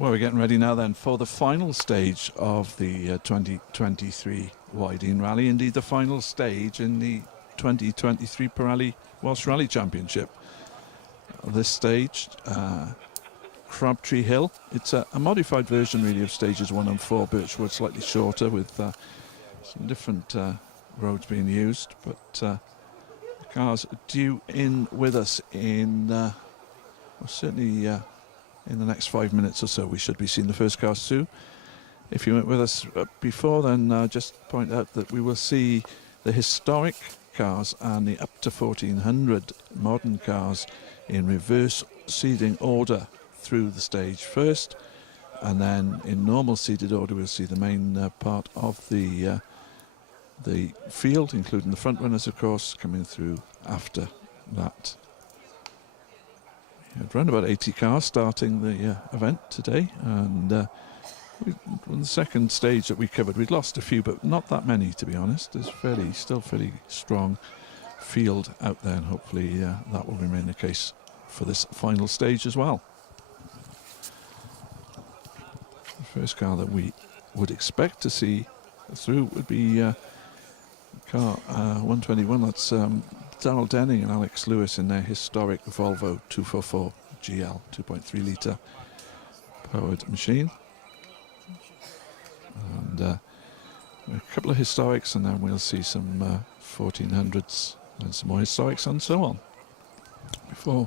Well, we're getting ready now then for the final stage of the 2023 Wyedean Rally. Indeed, the final stage in the 2023 Pirelli Welsh Rally Championship. This stage, Crabtree Hill. It's a modified version really of stages 1 and 4. Birchwood slightly shorter with some different roads being used. But the cars due in with us in, well, certainly in the next 5 minutes or so. We should be seeing the first cars too. If you went with us before, then just point out that we will see the historic cars and the up to 1400 modern cars in reverse seeding order through the stage first, and then in normal seeded order we'll see the main part of the field, including the front runners of course, coming through after that. We had around about 80 cars starting the event today, and on the second stage that we covered we'd lost a few, but not that many to be honest. There's still fairly strong field out there, and hopefully that will remain the case for this final stage as well. The first car that we would expect to see through would be car 121. That's Darrell Denning and Alex Lewis in their historic Volvo 244 GL 2.3 litre powered machine. And a couple of historics, and then we'll see some 1400s and some more historics and so on, before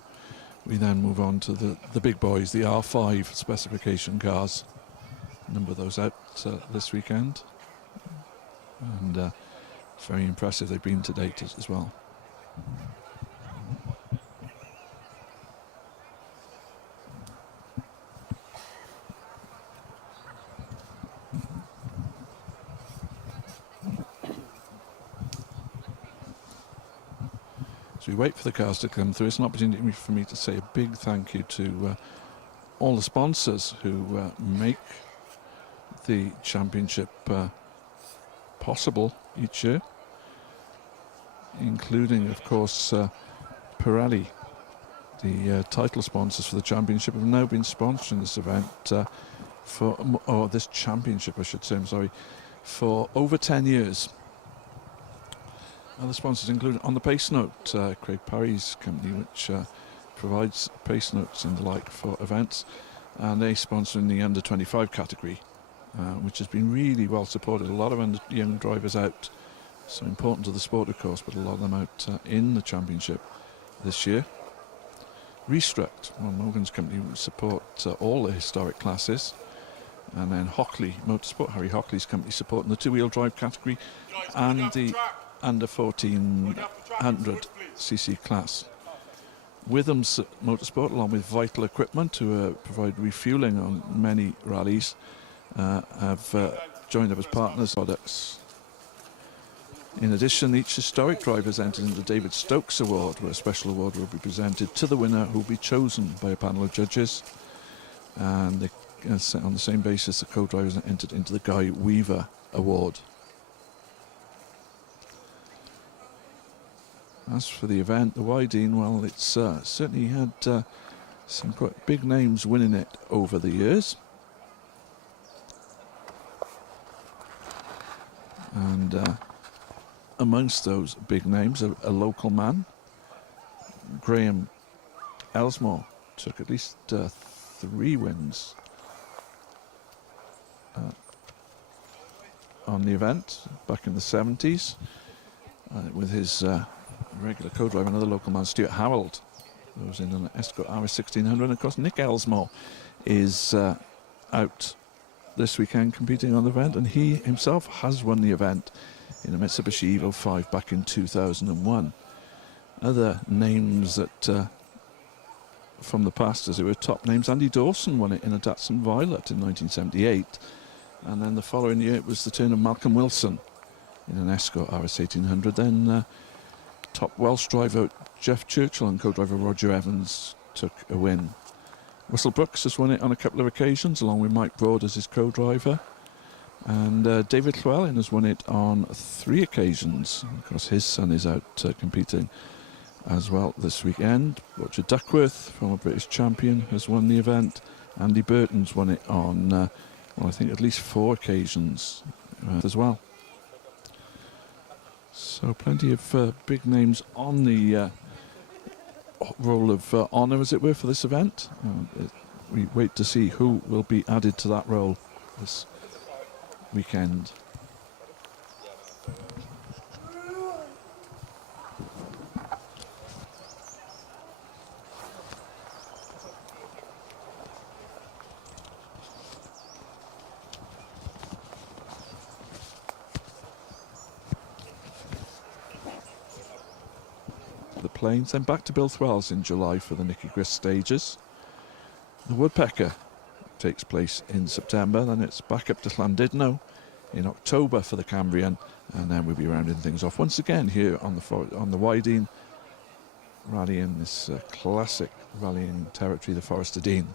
we then move on to the big boys, the R5 specification cars. A number of those out this weekend, and very impressive they've been to date as well. As we wait for the cars to come through, it's an opportunity for me to say a big thank you to all the sponsors who make the championship possible each year, including of course Pirelli. The title sponsors for the championship have now been sponsoring this event this championship I should say, I'm sorry, for over 10 years. Other sponsors include on the pace note, Craig Parry's company, which provides pace notes and the like for events, and they sponsor in the under 25 category, which has been really well supported. A lot of young drivers out, so important to the sport of course, but a lot of them out in the championship this year. Restruct, well, Morgan's company, will support all the historic classes, and then Hockley Motorsport, Harry Hockley's company, supporting the two-wheel drive category and the under 1400 cc class. Witham's Motorsport, along with Vital Equipment, who provide refuelling on many rallies, have joined up as partners products. In addition, each historic driver has entered into the David Stokes Award, where a special award will be presented to the winner, who will be chosen by a panel of judges. And on the same basis, the co-drivers entered into the Guy Weaver Award. As for the event, the Wyedean, well, it's certainly had some quite big names winning it over the years. And amongst those big names, a local man, Graham Elsmore, took at least 3 wins on the event back in the 70s with his regular co-driver, another local man, Stuart Harold, who was in an Escort RS1600. And of course Nick Elsmore is out this weekend competing on the event, and he himself has won the event in a Mitsubishi Evo 5 back in 2001. Other names that from the past, as it were, top names, Andy Dawson won it in a Datsun Violet in 1978, and then the following year it was the turn of Malcolm Wilson in an Escort RS1800. Then top Welsh driver Jeff Churchill and co-driver Roger Evans took a win. Russell Brooks has won it on a couple of occasions, along with Mike Broad as his co-driver. And David Llewellyn has won it on 3 occasions. Of course, his son is out competing as well this weekend. Roger Duckworth, former British champion, has won the event. Andy Burton's won it on, well, I think at least 4 occasions as well. So plenty of big names on the roll of honour, as it were, for this event. We wait to see who will be added to that role this weekend. The Plains, then back to Bilthwells in July for the Nicky Grist stages. The Woodpecker takes place in September, then it's back up to Llandudno in October for the Cambrian, and then we'll be rounding things off once again here on the Wyedean rally in this classic rallying territory, the Forest of Dean.